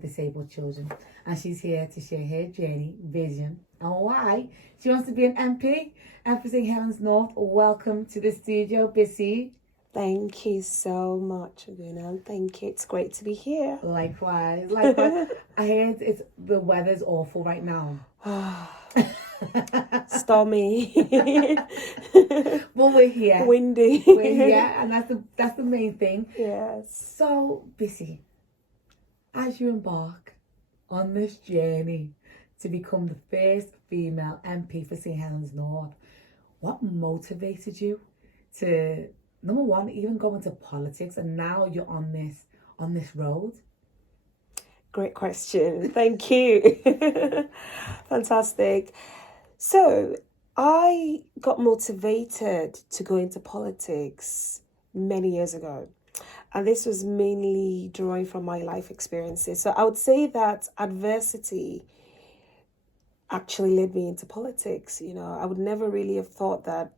disabled children, and she's here to share her journey, vision, and why she wants to be an MP. And for St Helens North, welcome to the studio, Bisi. Thank you so much, Abuna. Thank you. It's great to be here. Likewise, likewise. I heard the weather's awful right now. Stormy. Well, we're here. Windy. We're here, and that's the main thing. Yes. So, Bisi, as you embark on this journey to become the first female MP for St Helens North, what motivated you to, number one, even go into politics, and now you're on this road? Great question. Thank you. Fantastic. So I got motivated to go into politics many years ago. And this was mainly drawing from my life experiences. So I would say that adversity actually led me into politics. You know, I would never really have thought that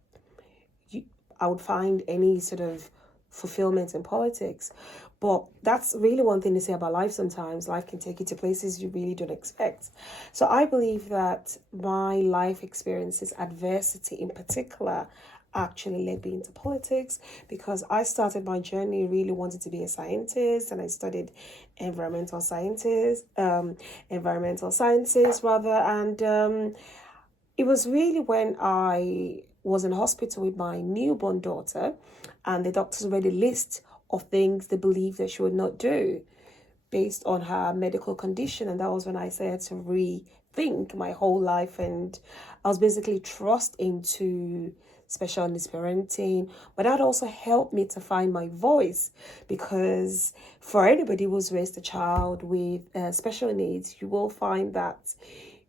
I would find any sort of fulfillment in politics. But that's really one thing to say about life sometimes. Life can take you to places you really don't expect. So I believe that my life experiences, adversity in particular, actually led me into politics, because I started my journey really wanting to be a scientist, and I studied environmental sciences rather, and it was really when I was in hospital with my newborn daughter, and the doctors read a list of things they believed that she would not do based on her medical condition. And that was when I started to rethink my whole life, and I was basically thrust into special needs parenting. But that also helped me to find my voice, because for anybody who's raised a child with special needs, you will find that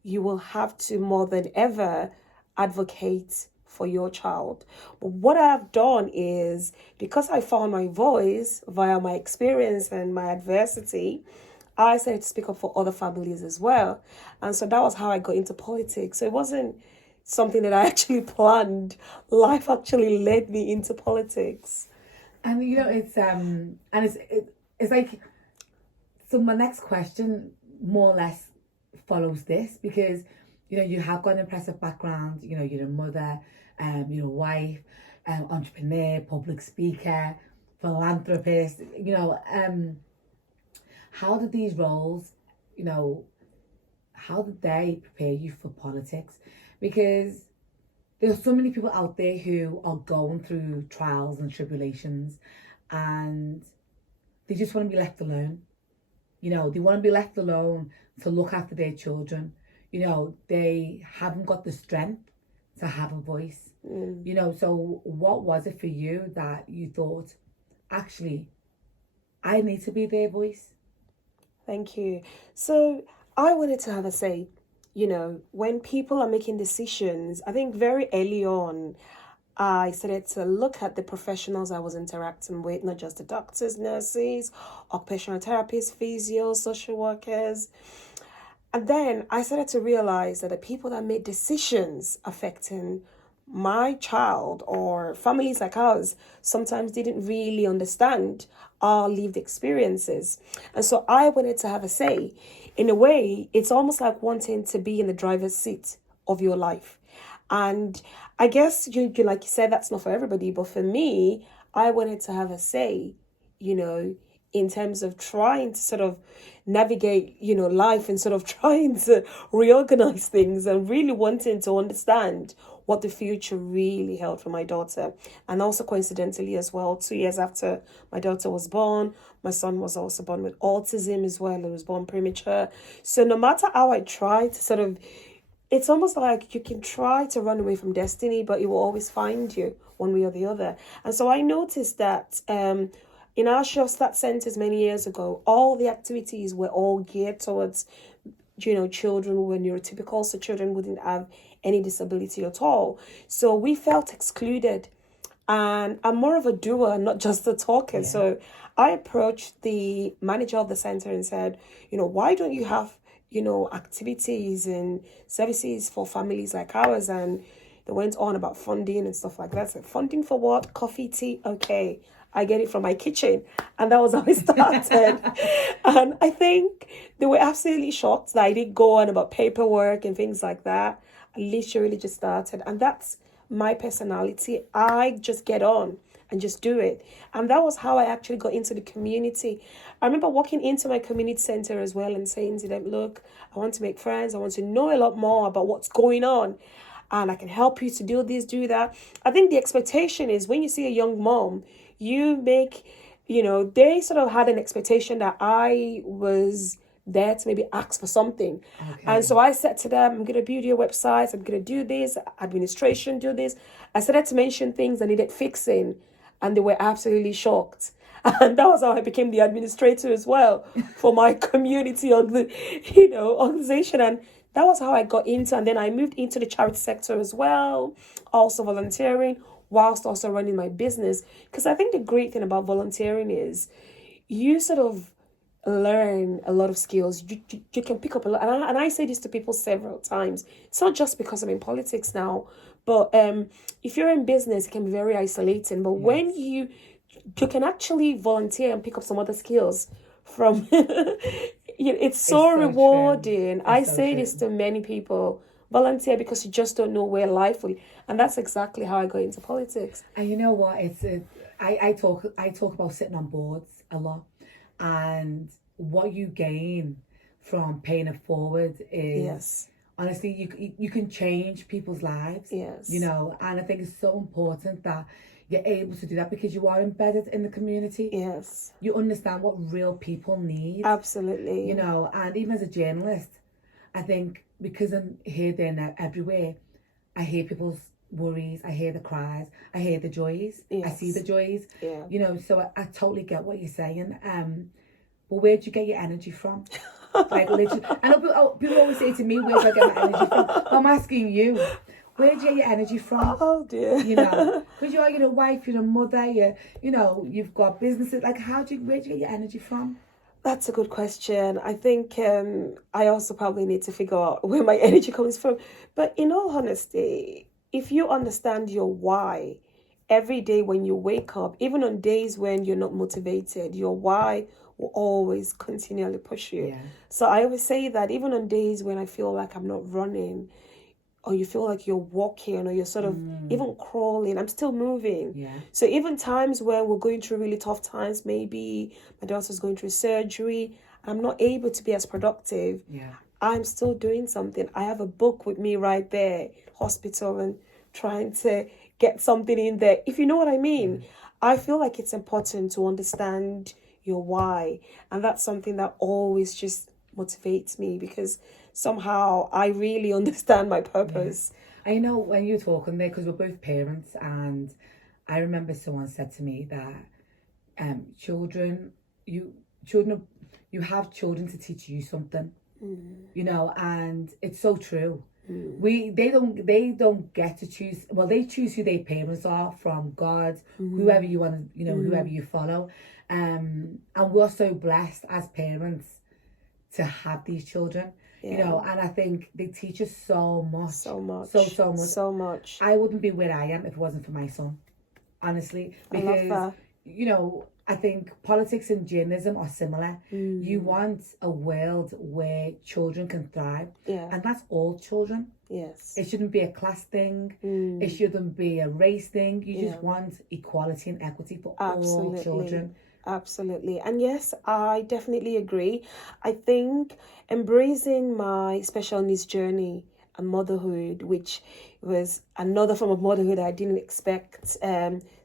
you will have to more than ever advocate for your child. But what I've done is, because I found my voice via my experience and my adversity, I started to speak up for other families as well. And so that was how I got into politics. So it wasn't something that I actually planned. Life actually led me into politics. And you know, it's like, so my next question more or less follows this, because you know, you have got an impressive background. You know, you're a mother, you're a wife, entrepreneur, public speaker, philanthropist. You know, how did these roles, you know, how did they prepare you for politics? Because there's so many people out there who are going through trials and tribulations, and they just want to be left alone. You know, they want to be left alone to look after their children. You know, they haven't got the strength to have a voice. You know, so what was it for you that you thought, actually, I need to be their voice? Thank you. So I wanted to have a say. You know, when people are making decisions, I think very early on, I started to look at the professionals I was interacting with, not just the doctors, nurses, occupational therapists, physios, social workers. And then I started to realize that the people that made decisions affecting my child or families like ours sometimes didn't really understand our lived experiences. And so I wanted to have a say. In a way, it's almost like wanting to be in the driver's seat of your life. And I guess, you like you said, that's not for everybody. But for me, I wanted to have a say, you know, in terms of trying to sort of navigate, you know, life, and sort of trying to reorganize things, and really wanting to understand what the future really held for my daughter. And also coincidentally as well, 2 years after my daughter was born, my son was also born with autism as well. He was born premature. So no matter how I try to sort of, it's almost like you can try to run away from destiny, but it will always find you one way or the other. And so I noticed that in our Shostad centers many years ago, all the activities were all geared towards, you know, children who were neurotypical, so children wouldn't have any disability at all. So we felt excluded. And I'm more of a doer, not just a talker. Yeah. So I approached the manager of the center and said, you know, why don't you have, you know, activities and services for families like ours? And they went on about funding and stuff like that. So funding for what? Coffee, tea, okay. I get it from my kitchen. And that was how it started. And I think they were absolutely shocked that I didn't go on about paperwork and things like that. I literally just started. And that's my personality. I just get on and just do it. And that was how I actually got into the community. I remember walking into my community center as well and saying to them, look, I want to make friends. I want to know a lot more about what's going on. And I can help you to do this, do that. I think the expectation is when you see a young mom, you make, they sort of had an expectation that I was there to maybe ask for something. Okay. And so I said to them, I'm going to build your websites. I'm going to do this, administration, do this. I started to mention things that needed fixing. And they were absolutely shocked. And that was how I became the administrator as well for my community organization. And that was how I got into. And then I moved into the charity sector as well, also volunteering, whilst also running my business. Because I think the great thing about volunteering is you sort of learn a lot of skills. You can pick up a lot. And I say this to people several times. It's not just because I'm in politics now. But if you're in business, it can be very isolating. But when you can actually volunteer and pick up some other skills from, it's so rewarding. I say this to many people. Volunteer because you just don't know where life will. And that's exactly how I got into politics. And you know what? I talk about sitting on boards a lot. And what you gain from paying it forward is... Honestly, you can change people's lives, and I think it's so important that you're able to do that because you are embedded in the community. Yes. You understand what real people need. Absolutely. And even as a journalist, I think because I'm here, there, now, everywhere, I hear people's worries, I hear the cries, I hear the joys, I see the joys, so I totally get what you're saying. But where do you get your energy from? Like literally, I know people always say to me, where do I get my energy from? But I'm asking you, where do you get your energy from? Oh dear. Because you're a wife, you're a mother, you've got businesses. Like, where do you get your energy from? That's a good question. I think I also probably need to figure out where my energy comes from. But in all honesty, if you understand your why, every day when you wake up, even on days when you're not motivated, your why will always continually push you. So I always say that even on days when I feel like I'm not running, or you feel like you're walking, or you're sort of even crawling, I'm still moving. So even times when we're going through really tough times, maybe my daughter's going through surgery, I'm not able to be as productive. I'm still doing something. I have a book with me right there, hospital, and trying to get something in there. If you know what I mean, I feel like it's important to understand your why. And that's something that always just motivates me because somehow I really understand my purpose. I know when you're talking there, because we're both parents, and I remember someone said to me that you have children to teach you something, and it's so true. They don't get to choose. Well, they choose who their parents are from God, whoever you want to, whoever you follow. And we're so blessed as parents to have these children, and I think they teach us so much. So much. I wouldn't be where I am if it wasn't for my son, honestly, because I think politics and journalism are similar. You want a world where children can thrive, and that's all children. It shouldn't be a class thing. It shouldn't be a race thing. You just want equality and equity for all children. Absolutely. And yes, I definitely agree. I think embracing my special needs journey and motherhood, which was another form of motherhood I didn't expect,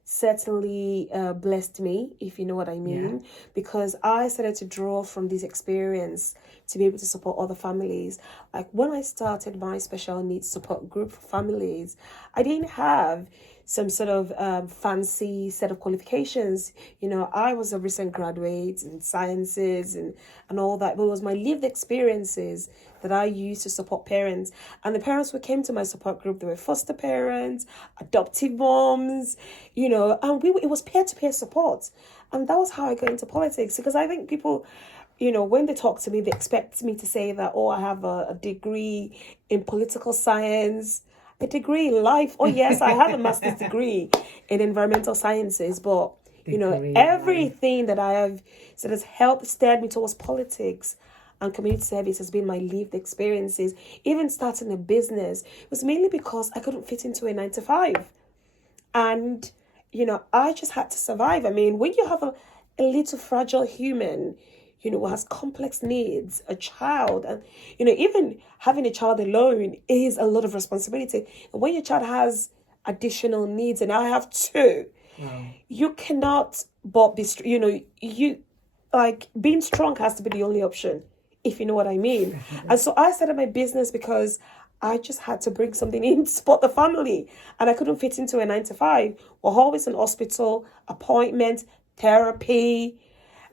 certainly blessed me, if you know what I mean, because I started to draw from this experience to be able to support other families. Like when I started my special needs support group for families, I didn't have some sort of fancy set of qualifications. I was a recent graduate in sciences and all that, but it was my lived experiences that I used to support parents. And the parents who came to my support group, they were foster parents, adoptive moms, and it was peer-to-peer support. And that was how I got into politics, because I think people, when they talk to me, they expect me to say that, I have a degree in political science, a degree in life. Oh, yes, I have a master's degree in environmental sciences, but Degree, everything that I have that has helped steer me towards politics and community service has been my lived experiences. Even starting a business was mainly because I couldn't fit into a 9 to 5. And, I just had to survive. I mean, when you have a little fragile human, who has complex needs, a child, and, even having a child alone is a lot of responsibility. And when your child has additional needs, and I have two, you cannot but be, being strong has to be the only option, if you know what I mean. And so I started my business because I just had to bring something in to support the family. And I couldn't fit into a 9 to 5. We're always in hospital, appointments, therapy,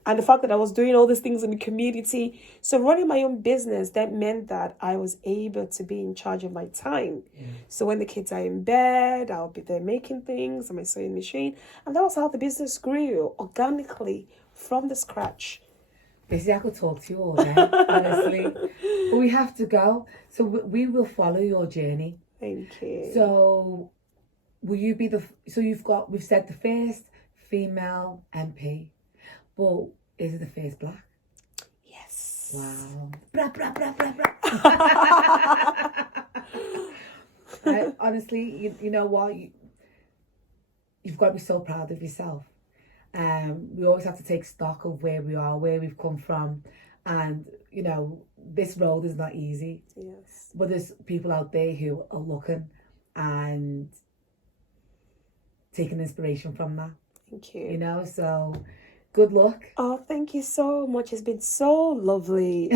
and the fact that I was doing all these things in the community. So running my own business, that meant that I was able to be in charge of my time. So when the kids are in bed, I'll be there making things on my sewing machine. And that was how the business grew, organically, from the scratch. Bisi, I could talk to you all day, honestly. But we have to go. So we will follow your journey. Thank you. So will you be we've said the first female MP, but is it the first black? Yes. Wow. Bra, bra, bra, bra, bra. Honestly, you know what? You've got to be so proud of yourself. We always have to take stock of where we are, where we've come from, and this road is not easy. Yes. But there's people out there who are looking and taking inspiration from that. Thank you. So good luck. Oh, thank you so much. It's been so lovely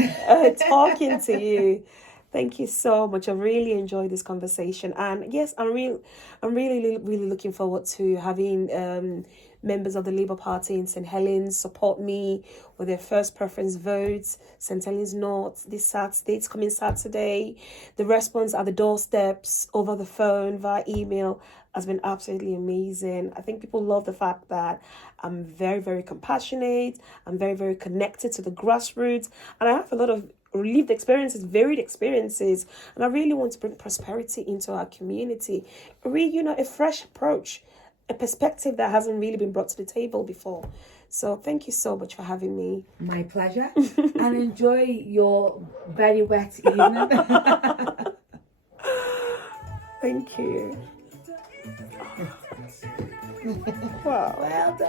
talking to you. Thank you so much. I really enjoyed this conversation, and yes, I'm really looking forward to having members of the Labour Party in St. Helens support me with their first preference votes. St. Helens North this Saturday, it's coming Saturday. The response at the doorsteps, over the phone, via email has been absolutely amazing. I think people love the fact that I'm very, very compassionate. I'm very, very connected to the grassroots, and I have a lot of lived experiences, varied experiences, and I really want to bring prosperity into our community. Really, a fresh approach, a perspective that hasn't really been brought to the table before. So thank you so much for having me. My pleasure. And enjoy your very wet evening. Thank you. Wow. Well done.